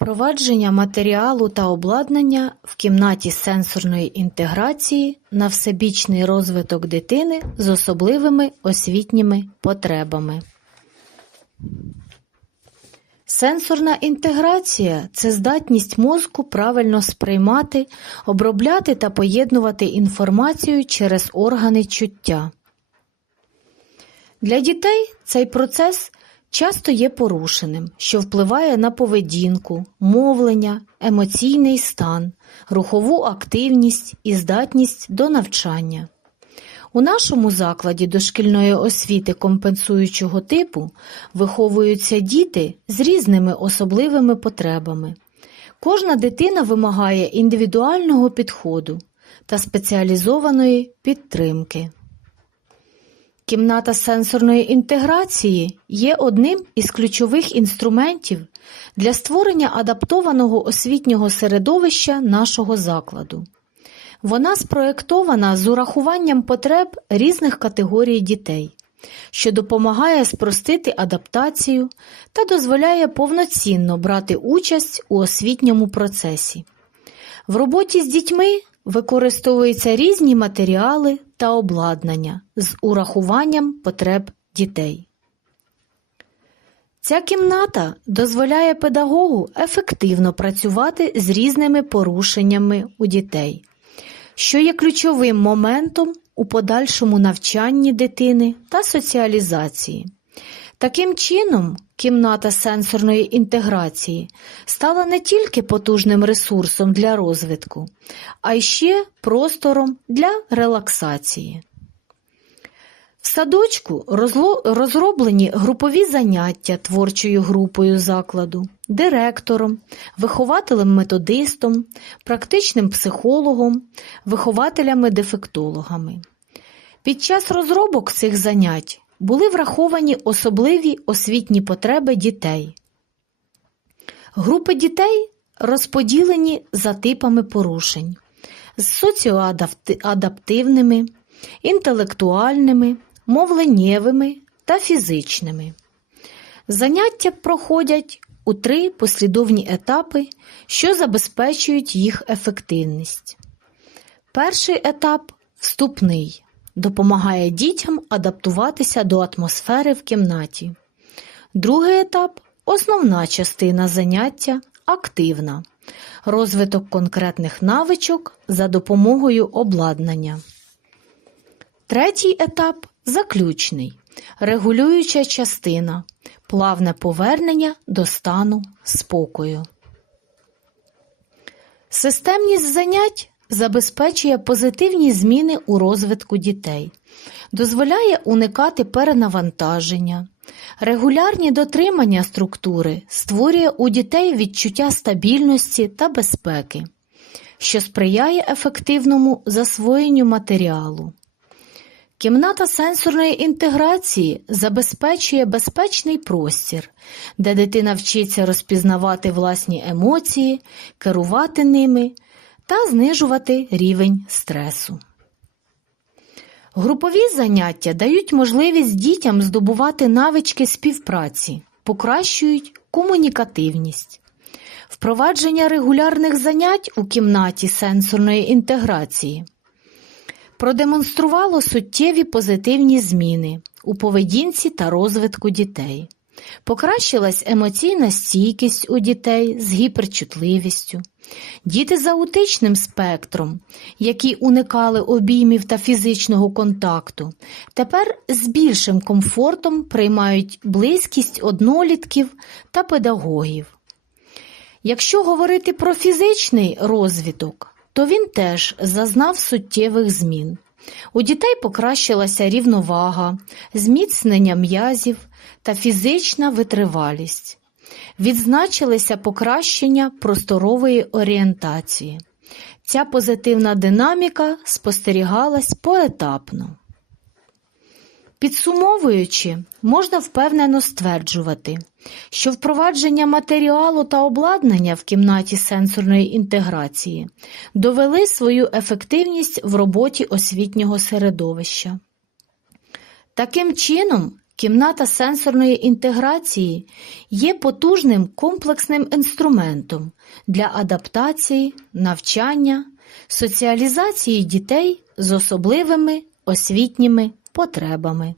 Впровадження матеріалу та обладнання в кімнаті сенсорної інтеграції на всебічний розвиток дитини з особливими освітніми потребами. Сенсорна інтеграція це здатність мозку правильно сприймати, обробляти та поєднувати інформацію через органи чуття. Для дітей цей процес часто є порушеним, що впливає на поведінку, мовлення, емоційний стан, рухову активність і здатність до навчання. У нашому закладі дошкільної освіти компенсуючого типу виховуються діти з різними особливими потребами. Кожна дитина вимагає індивідуального підходу та спеціалізованої підтримки. Кімната сенсорної інтеграції є одним із ключових інструментів для створення адаптованого освітнього середовища нашого закладу. Вона спроєктована з урахуванням потреб різних категорій дітей, що допомагає спростити адаптацію та дозволяє повноцінно брати участь у освітньому процесі. В роботі з дітьми використовуються різні матеріали та обладнання з урахуванням потреб дітей. Ця кімната дозволяє педагогу ефективно працювати з різними порушеннями у дітей, що є ключовим моментом у подальшому навчанні дитини та соціалізації. Таким чином, кімната сенсорної інтеграції стала не тільки потужним ресурсом для розвитку, а й ще простором для релаксації. В садочку розроблені групові заняття творчою групою закладу, директором, вихователем-методистом, практичним психологом, вихователями-дефектологами. Під час розробок цих занять були враховані особливі освітні потреби дітей. Групи дітей розподілені за типами порушень з соціоадаптивними, інтелектуальними, мовленнєвими та фізичними. Заняття проходять у три послідовні етапи, що забезпечують їх ефективність. Перший етап вступний допомагає дітям адаптуватися до атмосфери в кімнаті. Другий етап основна частина заняття активна. Розвиток конкретних навичок за допомогою обладнання. Третій етап заключний. Регулююча частина. Плавне повернення до стану спокою. Системність занять забезпечує позитивні зміни у розвитку дітей, дозволяє уникати перенавантаження. Регулярні дотримання структури створює у дітей відчуття стабільності та безпеки, що сприяє ефективному засвоєнню матеріалу. Кімната сенсорної інтеграції забезпечує безпечний простір, де дитина вчиться розпізнавати власні емоції, керувати ними та знижувати рівень стресу. Групові заняття дають можливість дітям здобувати навички співпраці, покращують комунікативність. Впровадження регулярних занять у кімнаті сенсорної інтеграції продемонструвало суттєві позитивні зміни у поведінці та розвитку дітей. Покращилась емоційна стійкість у дітей з гіперчутливістю. Діти з аутичним спектром, які уникали обіймів та фізичного контакту, тепер з більшим комфортом приймають близькість однолітків та педагогів. Якщо говорити про фізичний розвиток, то він теж зазнав суттєвих змін. У дітей покращилася рівновага, зміцнення м'язів та фізична витривалість. Відзначилися покращення просторової орієнтації. Ця позитивна динаміка спостерігалась поетапно. Підсумовуючи, можна впевнено стверджувати, що впровадження матеріалу та обладнання в кімнаті сенсорної інтеграції довели свою ефективність в роботі освітнього середовища. Таким чином, Кімната сенсорної інтеграції є потужним комплексним інструментом для адаптації, навчання, соціалізації дітей з особливими освітніми потребами.